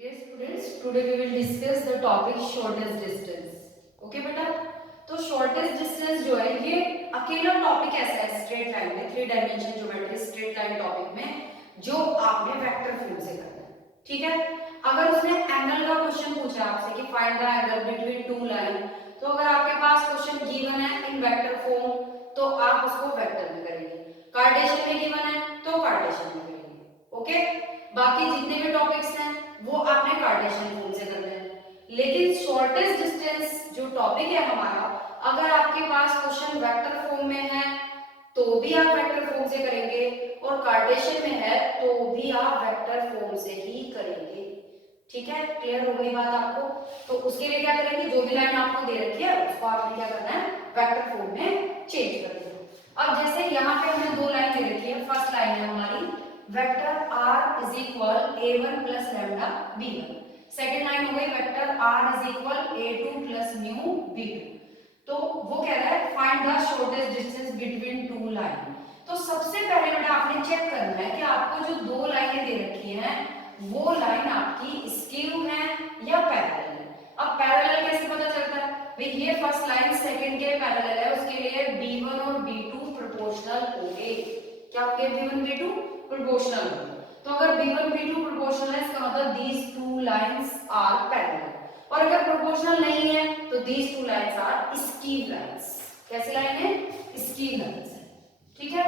Dear students, today we will discuss the topic shortest distance. Okay बेटा, तो shortest distance जो है ये अकेला टॉपिक ऐसा है स्ट्रेट लाइन में, 3 dimension geometry straight line topic में जो आपने वेक्टर फॉर्म से करना है. ठीक है, अगर उसने एंगल का क्वेश्चन पूछा आपसे कि find the angle between two line, तो अगर आपके पास क्वेश्चन गिवन है इन वेक्टर फॉर्म तो आप उसको वेक्टर में करेंगे. कार्टेशियन में गिवन है तो कार्टेशियन में करेंगे. ओके, बाकी जितने भी टॉपिक्स हैं वो आपने कार्टेशियन फॉर्म से करना है. लेकिन शॉर्टेस्ट डिस्टेंस जो टॉपिक है हमारा, अगर आपके पास क्वेश्चन वेक्टर फॉर्म में है तो भी आप वेक्टर फॉर्म से करेंगे और कार्टेशियन में है तो भी आप वेक्टर फॉर्म से ही करेंगे. ठीक है, क्लियर हो गई बात आपको? तो उसके लिए क्या करेंगे, जो भी लाइन आपको दे रखी है उसको आपने क्या करना है, वेक्टर फॉर्म में चेंज कर देना. अब जैसे यहाँ पे हमें दो लाइन दे रखी है. फर्स्ट लाइन है हमारी vector r is equal a1 plus lambda b1. Second line हो गई vector r is equal a2 plus mu b2. तो वो कह रहा है find the shortest distance between two line. तो सबसे पहले बेटा आपने चेक करना है कि आपको जो दो लाइनें दे रखी हैं वो लाइन आपकी स्क्यू है या पैरेलल है. अब पैरेलल कैसे पता चलता है भाई, ये फर्स्ट लाइन सेकंड के पैरेलल है, उसके लिए b1 और b2 प्रोपोर्शनल होंगे. क्या होंगे, b1 b2 प्रोपोर्शनल होंगे. तो अगर b1 b2 प्रोपोर्शनल है इसका मतलब these two lines are parallel. और अगर प्रोपोर्शनल नहीं है तो these two lines are skew lines. कैसी लाइन है, स्कीव लाइंस है. ठीक है,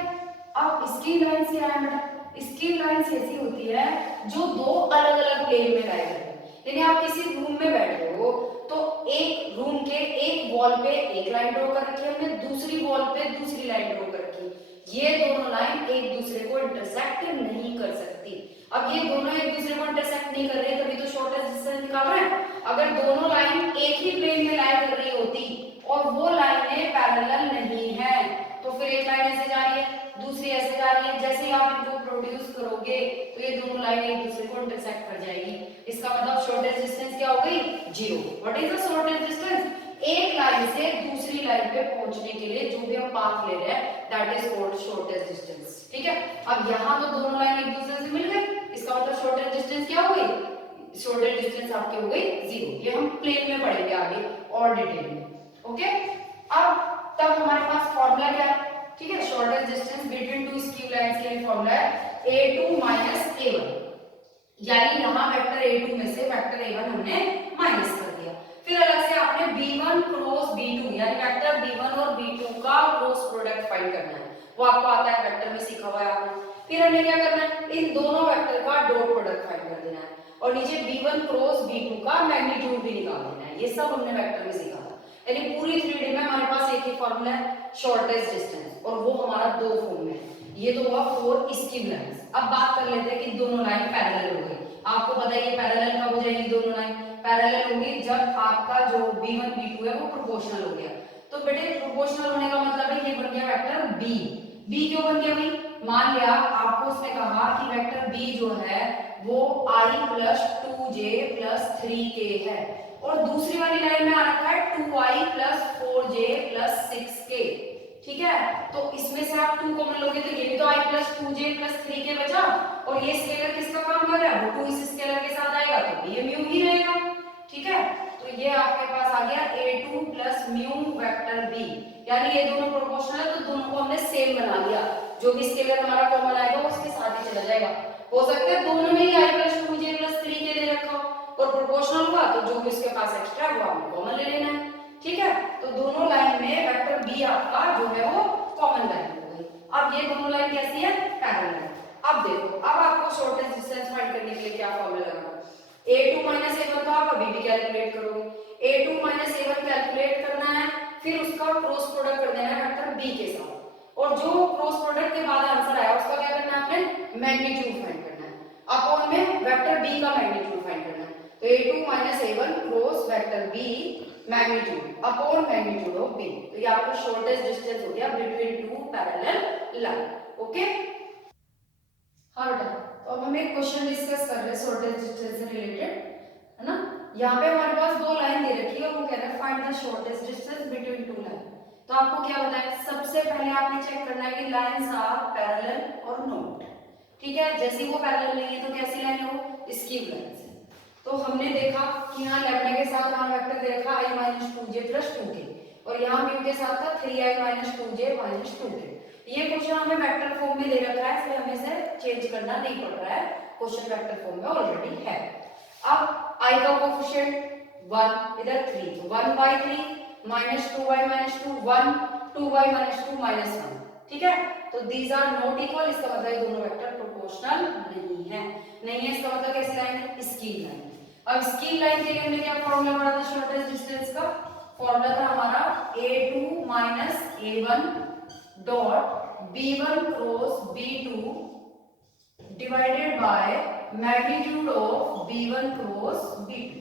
अब स्कीव लाइंस क्या है बेटा, स्कीव लाइंस ऐसी होती है जो दो अलग अलग प्लेन में लाई जाती है. यानी आप किसी रूम में बैठे हो तो एक रूम के एक वॉल पे एक लाइन ड्रॉ कर रखी है हमने, दूसरी वॉल पे दूसरी लाइन ड्रॉ कर रखी है. ये दोनों लाइन एक दूसरे को इंटरसेक्ट नहीं कर सकती. अब ये दोनों एक दूसरे को इंटरसेक्ट नहीं कर रही तभी तो शॉर्टेस्ट डिस्टेंस निकाल रहे हैं. अगर दोनों लाइन एक ही प्लेन में लाई कर रही होती और वो लाइनें पैरेलल नहीं है तो फिर एक लाइन ऐसे जा रही है दूसरी ऐसे जा रही है. जैसे ही आप इनको प्रोड्यूस करोगे तो ये दोनों लाइन एक दूसरे को इंटरसेक्ट कर जाएगी. इसका मतलब शॉर्टेस्ट डिस्टेंस क्या हो गई, zero. What is the shortest distance, एक लाइन से दूसरी लाइन पे पहुंचने के लिए जो भी हम पाथ ले रहे हैं that is called shortest distance. ठीक है, अब यहाँ तो दोनों लाइन एक दूसरे से मिल गई, इसका मतलब शॉर्टेस्ट डिस्टेंस क्या हो गई, शॉर्टेस्ट डिस्टेंस आपकी हो गई जीरो. ये हम प्लेन में पढ़ेंगे आगे और डिटेल में. ओके, अब तब हमारे पास फॉर्मूला क्या है. ठीक है, shortest distance between two skew lines के लिए फॉर्मूला है a2 माइनस a1. यानी यहाँ वेक्टर a2 में से वेक्टर a1 हमने माइनस कर दिया. फिर अलग से आपने b1 क्रॉस b2 यानी वेक्टर b1 और b2 का क्रॉस प्रोडक्ट फाइंड करना है. वो आपको आता है, वेक्टर में सीखा हुआ है आपने. फिर हमने क्या करना है, इन दोनों वेक्टर का डॉट प्रोडक्ट फाइंड कर देना है और नीचे b1 क्रॉस b2 का मैग्नीट्यूड भी निकाल देना है. ये सब हमने वेक्टर में सीखा था. यानी पूरी 3D में हमारे पास एक ही फॉर्मूला है शॉर्टेस्ट डिस्टेंस और वो हमारा दो फॉर्म में है. ये तो हुआ फोर स्कीव लाइंस. अब बात कर लेते हैं कि दोनों लाइन पैरेलल हो गई. आपको पता है ये पैरेलल कब हो जाएगी, दोनों लाइन पैरेलल होगी जब आपका जो b1 b2 है वो प्रोपोर्शनल हो गया. तो बेटे प्रोपोर्शनल होने का मतलब है ये बन गया वेक्टर b. b क्यों बन गया भाई, मान लिया आपको उसने कहा कि वेक्टर b जो है वो i plus 2j plus 3k है और दूसरी वाली लाइन में आ रखा है 2i plus 4j plus 6k. ठीक है, तो इसमें से आप 2 कॉमन लोगे तो ये भी तो i plus 2j plus 3k बचा और ये स्केलर किसका काम कर रहा है, वो 2 इस स्केलर के साथ आएगा तो ये म्यू ही रहेगा. ठीक है, तो ये आपके पास आ गया a2 plus mu vector b. यानी ये दोनों प्रोपोर्शनल है तो दोनों को हमने सेम बना लिया. जो भी स्केलर हमारा कॉमन आएगा वो उसके साथ ही चला जाएगा. हो सकता है दोनों में ही i plus 2j plus 3k दे रखा हो और प्रोपोर्शनल हुआ तो जो भी उसके पास एक्स्ट्रा वो आपने कॉमन ले लेना है. ठीक है, तो दोनों लाइन में वेक्टर b आपका जो है वो कॉमन लाइन हो गई. अब ये दोनों लाइन कैसी है, पैरेलल. अब देखो, अब आपको शॉर्टेस्ट डिस्टेंस फाइंड करने के लिए क्या फॉर्मूला लगाना है, a2 माइनस a1 तो आप अभी भी कैलकुलेट करोगे. a2 माइनस a1 कैलकुलेट करना है, फिर उसका क्रॉस प्रोडक्ट कर देना है वेक्टर b के साथ और जो क्रॉस प्रोडक्ट के बाद आंसर आया उसका क्या करना है, आपने मैग्नीट्यूड फाइंड करना है. अपॉन में वेक्टर b का मैग्नीट्यूड फाइंड करना है. तो a2 minus a1 cross vector b magnitude upon magnitude of b. तो ये आपको शॉर्टेस्ट डिस्टेंस हो गया between two parallel line. Okay, हाँ बेटा, तो अब हम एक क्वेश्चन डिस्कस कर रहे हैं शॉर्टेस्ट डिस्टेंस से रिलेटेड, है ना. यहाँ पे हमारे पास दो लाइन दे रखी है और वो कह रहा है find the shortest distance between two line. तो आपको क्या बताया, सबसे पहले आपने चेक करना है कि लाइंस आर पैरेलल और नॉट. ठीक है, जैसे वो पैरेलल नहीं है तो कैसी लाइन है, वो स्कीव लाइन है. तो हमने देखा कि यहाँ लैम्डा के साथ हमारा वेक्टर दे रखा i minus 2j plus 2k और यहाँ म्यू के साथ था 3i minus 2j minus 2k। ये क्वेश्चन हमें वेक्टर फॉर्म में दे रखा है, इसलिए हमें इसे चेंज करना नहीं पड़ रहा है, क्वेश्चन वेक्टर फॉर्म में ऑलरेडी है। अब i का कोफिशिएंट 1, इधर 3, तो 1 by 3 minus 2y minus 2 1 2y minus 2 minus 1, ठीक है। तो दीज आर नॉट इक्वल, इसका मतलब ये दोनों वेक्टर प्रोपोर्शनल नहीं है, इसका मतलब कैसी लाइन है, स्कीन लाइन। अब स्कीन लाइन के लिए हमने क्या फॉर्मूला पढ़ा था शॉर्टेस्ट डिस्टेंस का, फॉर्मूला था हमारा a2 minus a1 dot b1 cross b2 divided by magnitude of b1 cross b2।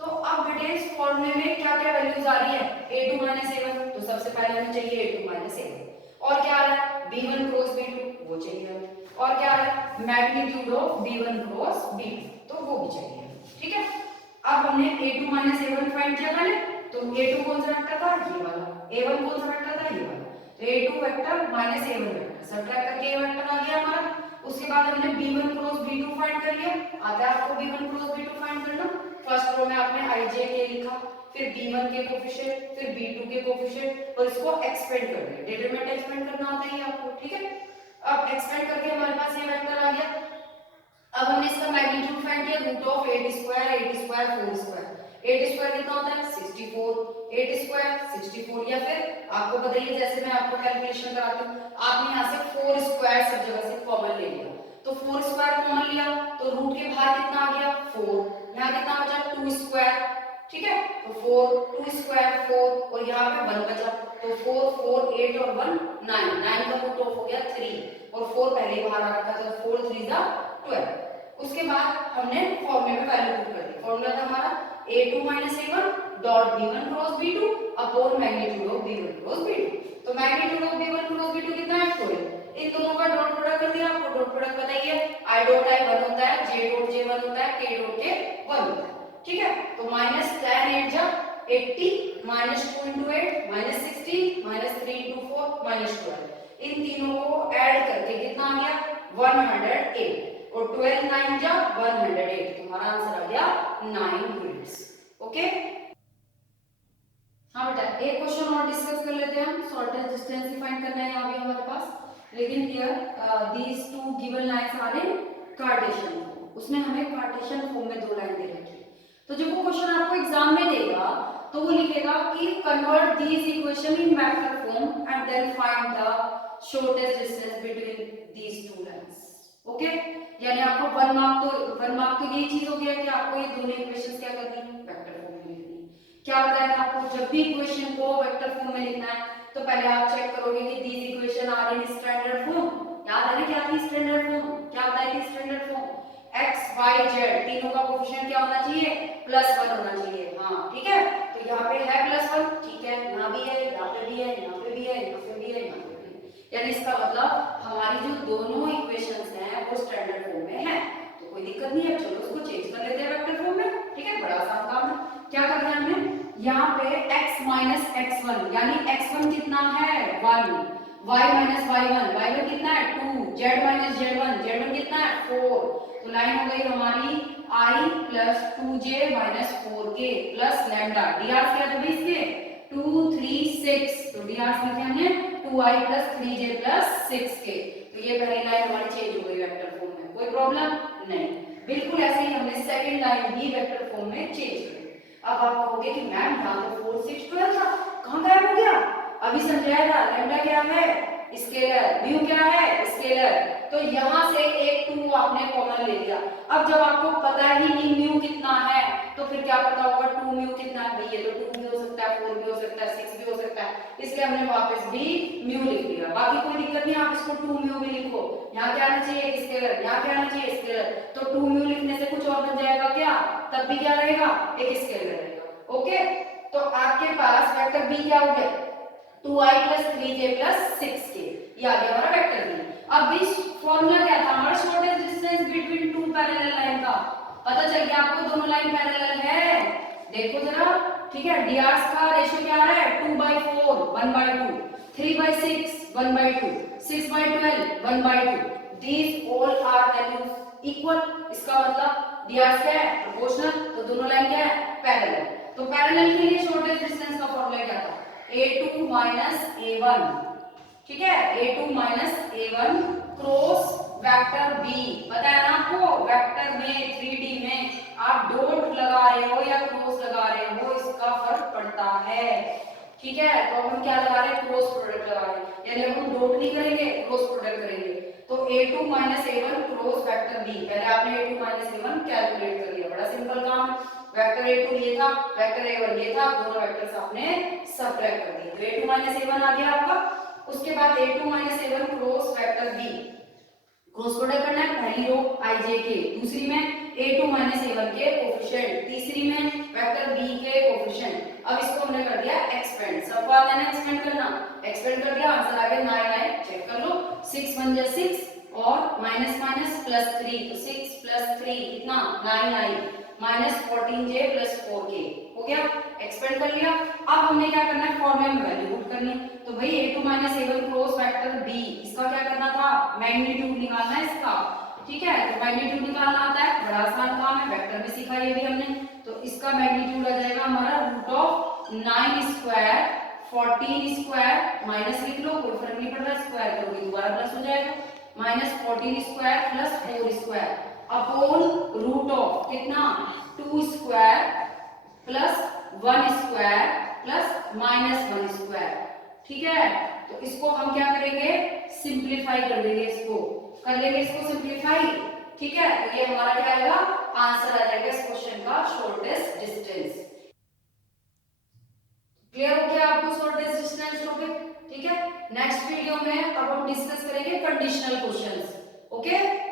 तो अब बेटे इस फॉर्मूले में क्या क्या वैल्यूज आ रही है, a2 माइनस a1, तो सबसे पहले हमें चाहिए a2 माइनस a1, और क्या आ रहा है b1 क्रॉस b2, वो चाहिए हमें, और क्या आ रहा है magnitude of b1 cross b2, तो वो भी चाहिए, ठीक है। अब हमने a2 माइनस a1 फाइंड किया पहले, तो a2 कौन सा वेक्टर था, ये वाला, a1 कौन सा वेक्टर था, ये वाला, तो a2 vector minus a1 vector subtract करके ये वेक्टर आ गया हमारा। उसके बाद हमने b1 क्रॉस b2 फाइंड कर लिया, आता है आपको b1 क्रॉस b2 फाइंड करना। फर्स्ट रो में आपने ij के लिखा, फिर b1 के कोफिशिएंट, फिर b2 के कोफिशिएंट, और इसको एक्सपेंड कर दिया, डिटरमिनेंट एक्सपेंड करना आता है आपको, ठीक है। अब एक्सपेंड करके हमारे पास ये वेक्टर आ गया। अब हमने इसका मैग्नीट्यूड फाइंड किया, root of 8 square 4 square, 8 square कितना होता है 64, 8 स्क्वायर 64, या फिर आपको बताइए जैसे मैं आपको कैलकुलेशन कराती हूँ, आपने यहाँ से 4 स्क्वायर सब जगह से कॉमन ले लिया, तो 4 स्क्वायर कॉमन लिया तो रूट के बाहर कितना आ गया 4, यहाँ कितना बचा 2 स्क्वायर, ठीक है, तो 4 2 स्क्वायर 4 और यहाँ पे 1 बचा, तो 4 4 8 और 1 9, 9 का रूट ऑफ हो गया 3 और 4 पहले ही बाहर आ रखा था, 4 3 जा 12। उसके बाद हमने फॉर्मूले में वैल्यू पुट कर दी, फॉर्मूला था हमारा a2 a1 dot b1 cross b2 upon magnitude of b1 cross b2। तो magnitude of b1 cross b2 कितना है 12, इन दोनों का डॉट प्रोडक्ट कर दिया, आपको डॉट प्रोडक्ट पता ही है, i डॉट i 1 होता है, j डॉट j 1 होता है, k डॉट k 1 होता है, ठीक है। तो माइनस tan 8 जा 80 minus 2 into 8 minus 16 minus 3 into 4 minus 12, इन तीनों को ऐड करके कितना आ गया 108 और 12 9 जा 108, तुम्हारा आंसर आ गया 9 यूनिट्स, ओके। हाँ बेटा एक क्वेश्चन और डिस्कस कर लेते हैं हम, शॉर्टेस्ट डिस्टेंस फाइंड करना है यहाँ भी हमारे पास, लेकिन here these two given lines are in Cartesian form, उसने हमें कार्टेशियन फॉर्म में दो लाइन दे रखी है। तो जब वो क्वेश्चन आपको एग्जाम में देगा तो वो लिखेगा कि convert these equation in vector form and then find the shortest distance between these two lines, okay. यानी आपको वन मार्क तो यही चीज हो गया कि आपको ये दोनों इक्वेशंस क्या करनी है वेक्टर फॉर्म में लिखनी। क्या बताया था आपको, जब भी इक्वेशन को वेक्टर फॉर्म में लिखना है तो पहले आप चेक करोगे कि these equation are in standard form, याद है ना क्या थी स्टैंडर्ड फॉर्म, क्या बताई थी standard form, x y z तीनों का कोएफिशिएंट क्या होना चाहिए +1 होना चाहिए, हाँ ठीक है। तो यहाँ पे है +1, ठीक है, यहाँ भी है, यहाँ पे भी है, यहाँ पे भी है, यहाँ पे भी है, यहाँ पे भी है, यानी इसका मतलब हमारी जो दोनों इक्वेशंस हैं वो स्टैंडर्ड फॉर्म में है, तो कोई दिक्कत नहीं है, चलो उसको चेंज कर लेते हैं वेक्टर फॉर्म में, ठीक है, बड़ा आसान काम है। क्या करना है हमने, यहाँ पे x माइनस x1 यानी x1 कितना है 1, y माइनस y1 कितना है 2, z माइनस z1 कितना है 4, तो लाइन हो गई हमारी i plus 2j minus 4k plus lambda, dr क्या था भाई इसके 2 3 6, तो dr लिखे हमने 2i plus 3j plus 6k, तो ये पहली लाइन हमारी चेंज हो गई वेक्टर फॉर्म में, कोई प्रॉब्लम नहीं, बिल्कुल ऐसे ही हमने सेकंड लाइन भी वेक्टर फॉर्म में चेंज कर दी। अब आप कहोगे कि मैम यहाँ तो 4 6 12 था, कहाँ गायब हो गया, अभी समझाएगा लैम्डा क्या है स्केलर, म्यू क्या है स्केलर, तो यहाँ से एक 2 आपने कॉमन ले लिया। अब जब आपको पता ही नहीं म्यू कितना है तो फिर क्या पता होगा 2 म्यू कितना है, भैया तो 2 भी हो सकता है, 4 भी हो सकता है, 6 भी हो सकता है, इसलिए हमने वापस भी म्यू लिख लिया, बाकी कोई दिक्कत नहीं, आप इसको 2 म्यू भी लिखो, यहाँ क्या आना चाहिए एक स्केलर, यहाँ क्या आना चाहिए स्केलर, तो 2 म्यू लिखने से कुछ और बन जाएगा क्या, तब भी क्या रहेगा एक स्केलर रहेगा, ओके। तो आपके पास वेक्टर बी क्या हो गया 2i plus 3j plus 6k, ये आ गया हमारा वेक्टर बी। अब इस फॉर्मूला क्या था हमारा shortest distance between two parallel line का, पता चल गया आपको दोनों लाइन पैरेलल है, देखो जरा, ठीक है, dr का रेशियो क्या आ रहा है 2/4 1/2, 3/6 1/2, 6/12 1/2, these all are values equal, इसका मतलब दिया क्या है प्रोपोर्शनल, तो दोनों लाइन क्या है पैरेलल। तो पैरेलल के लिए शॉर्टेस्ट डिस्टेंस का फॉर्मूला क्या था a2 माइनस a1, ठीक है a2 minus a1 cross vector b। पता है ना आपको वेक्टर में 3D में आप डॉट लगा रहे हो या क्रॉस लगा रहे हो इसका फर्क पड़ता है, ठीक है। तो हम क्या लगा रहे हैं क्रॉस प्रोडक्ट लगा रहे हैं, यानी हम डॉट नहीं करेंगे क्रॉस प्रोडक्ट करेंगे। तो a2 minus a1 cross vector b, पहले आपने a2 माइनस a1 कैलकुलेट कर लिया, बड़ा सिंपल काम। वेक्टर a2 ये था, वेक्टर a1 ये था, दोनों वेक्टर्स आपने सबट्रैक्ट कर दिए, तो a2 माइनस a1 आ गया आपका। उसके बाद a2 minus a1 cross vector b, cross product करना है पहली रो ij के, दूसरी में a2 माइनस a1 के कोफिशिएंट, तीसरी में वेक्टर b के कोफिशिएंट। अब इसको हमने कर दिया एक्सपेंड, सबको आता है ना एक्सपेंड करना, एक्सपेंड कर दिया, आंसर आ गया 9 आए, चेक कर लो 6 1 जा 6 और माइनस माइनस प्लस 3, तो 6 प्लस 3 कितना 9 आई, माइनस 14j प्लस 4k हो गया, एक्सपेंड कर लिया। अब हमने क्या करना है फॉर्मूले में वैल्यू पुट करनी है, तो भाई a2 minus a1 cross vector b, इसका क्या करना था मैग्नीट्यूड निकालना है इसका, ठीक है। तो मैग्नीट्यूड निकालना आता है, बड़ा आसान काम है, वेक्टर में सीखा ये भी हमने। तो इसका मैग्नीट्यूड आ जाएगा हमारा root of 9 square 14 square, minus लिख लो कोई फर्क नहीं पड़ रहा, स्क्वायर करोगे दोबारा प्लस हो जाएगा, minus 14 square plus 4 square upon root of कितना 2 square plus 1 square plus minus 1 square, ठीक है। तो इसको हम क्या करेंगे सिंप्लीफाई कर देंगे, इसको कर लेंगे इसको सिंप्लीफाई, ठीक है। तो ये हमारा क्या आएगा आंसर आ जाएगा इस क्वेश्चन का शॉर्टेस्ट डिस्टेंस। क्लियर हो गया आपको शॉर्टेस्ट डिस्टेंस टॉपिक, ठीक है। नेक्स्ट वीडियो में अब हम डिस्कस करेंगे कंडीशनल क्वेश्चंस, ओके।